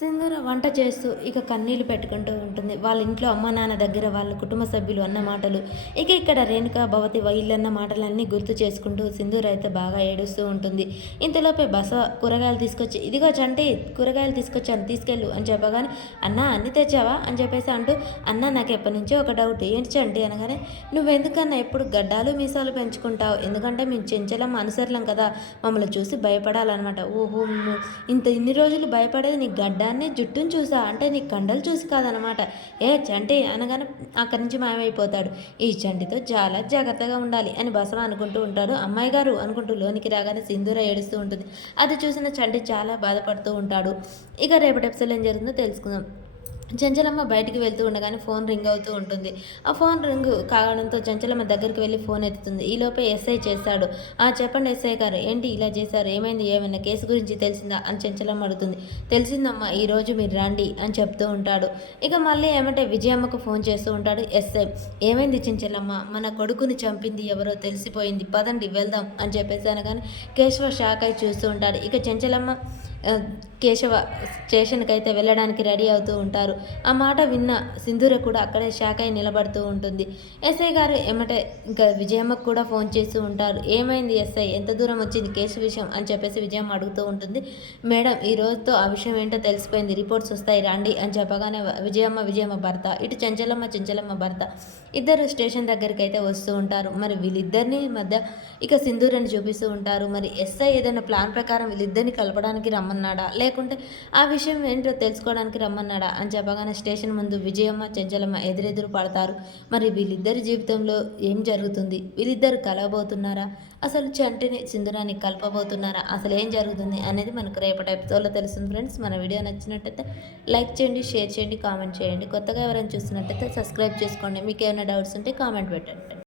సింధూర వంట చేస్తూ ఇక కన్నీళ్ళు పెట్టుకుంటూ ఉంటుంది. వాళ్ళ ఇంట్లో అమ్మ నాన్న దగ్గర వాళ్ళ కుటుంబ సభ్యులు అన్న మాటలు ఇక ఇక్కడ రేణుక భవతి వైళ్ళన్న మాటలన్నీ గుర్తు చేసుకుంటూ సింధూర అయితే బాగా ఏడుస్తూ ఉంటుంది. ఇంతలోపే బస కూరగాయలు తీసుకొచ్చి ఇదిగో చంటి కూరగాయలు తీసుకొచ్చాను తీసుకెళ్ళు అని చెప్పగానే అన్న అన్ని తెచ్చావా? అని చెప్పేసి అంటూ అన్న నాకు ఎప్పటి నుంచో ఒక డౌట్ ఏంటి చంటి? అనగానే నువ్వెందుకన్నా ఎప్పుడు గడ్డాలు మీసాలు పెంచుకుంటావు? ఎందుకంటే మేము చెంచలం అనుసరలం కదా మమ్మల్ని చూసి భయపడాలన్నమాట. ఓహో ఇంత ఇన్ని రోజులు భయపడేది నీ గడ్డ? దాన్ని జుట్టును చూసా అంటే నీ కండలు చూసి కాదనమాట. ఏ చంటి అనగానే అక్కడి నుంచి మాయమైపోతాడు. ఈ చంటితో చాలా జాగ్రత్తగా ఉండాలి అని బసవ అనుకుంటూ ఉంటాడు. అమ్మాయి గారు అనుకుంటూ లోనికి రాగానే సింధూర ఏడుస్తూ ఉంటుంది. అది చూసిన చంటి చాలా బాధపడుతూ ఉంటాడు. ఇక రేపటి ఎపిసోడ్ ఏం జరుగుతుందో తెలుసుకుందాం. చంచలమ్మ బయటికి వెళ్తూ ఉండగానే ఫోన్ రింగ్ అవుతూ ఉంటుంది. ఆ ఫోన్ రింగ్ కావడంతో చంచలమ్మ దగ్గరికి వెళ్ళి ఫోన్ ఎత్తుతుంది. ఈలోపే ఎస్ఐ చేస్తాడు ఆ చెప్పండి ఎస్ఐ గారు ఏంటి ఇలా చేశారు? ఏమైంది? ఏమైనా కేసు గురించి తెలిసిందా? అని చంచలమ్మ అడుగుతుంది. తెలిసిందమ్మా ఈరోజు మీరు రండి అని చెప్తూ ఉంటాడు. ఇక మళ్ళీ ఏమంటే విజయమ్మకు ఫోన్ చేస్తూ ఉంటాడు ఎస్ఐ. ఏమైంది చంచలమ్మ? మన కొడుకుని చంపింది ఎవరో తెలిసిపోయింది. పదండి వెళ్దాం అని చెప్పేసి అనగానే కేశవ షాక్ అయి చూస్తూ ఉంటాడు. ఇక చంచలమ్మ కేశవ స్టేషన్కి అయితే వెళ్ళడానికి రెడీ అవుతూ ఉంటారు. ఆ మాట విన్న సింధూర కూడా అక్కడే షాక్ అయి నిలబడుతూ ఉంటుంది. ఎస్ఐ గారు ఏమంటే ఇంకా విజయమ్మకు కూడా ఫోన్ చేస్తూ ఉంటారు. ఏమైంది ఎస్ఐ? ఎంత దూరం వచ్చింది కేసు విషయం అని చెప్పేసి విజయమ్మ అడుగుతూ ఉంటుంది. మేడం ఈ రోజుతో ఆ విషయం ఏంటో తెలిసిపోయింది. రిపోర్ట్స్ వస్తాయి రండి అని చెప్పగానే విజయమ్మ విజయమ్మ భర్త ఇటు చంచలమ్మ చంచలమ్మ భర్త ఇద్దరు స్టేషన్ దగ్గరికి అయితే వస్తూ ఉంటారు. మరి వీళ్ళిద్దరిని మధ్య ఇక సింధూరని చూపిస్తూ ఉంటారు. మరి ఎస్ఐ ఏదైనా ప్లాన్ ప్రకారం వీళ్ళిద్దరిని కలపడానికి రమ్మ రమ్మన్నాడా? లేకుంటే ఆ విషయం ఏంటో తెలుసుకోవడానికి రమ్మన్నాడా? అని చెప్పగానే స్టేషన్ ముందు విజయమ్మ చెంచలమ్మ ఎదురెదురు పడతారు. మరి వీళ్ళిద్దరి జీవితంలో ఏం జరుగుతుంది? వీళ్ళిద్దరు కలవబోతున్నారా? అసలు చంటిని సింధురాన్ని కలపబోతున్నారా? అసలు ఏం జరుగుతుంది అనేది మనకు రేపటి ఎపిసోడ్లో తెలుస్తుంది ఫ్రెండ్స్. మన వీడియో నచ్చినట్టయితే లైక్ చేయండి షేర్ చేయండి కామెంట్ చేయండి. కొత్తగా ఎవరైనా చూస్తున్నట్టయితే సబ్స్క్రైబ్ చేసుకోండి. మీకు ఏమైనా డౌట్స్ ఉంటే కామెంట్ పెట్టండి.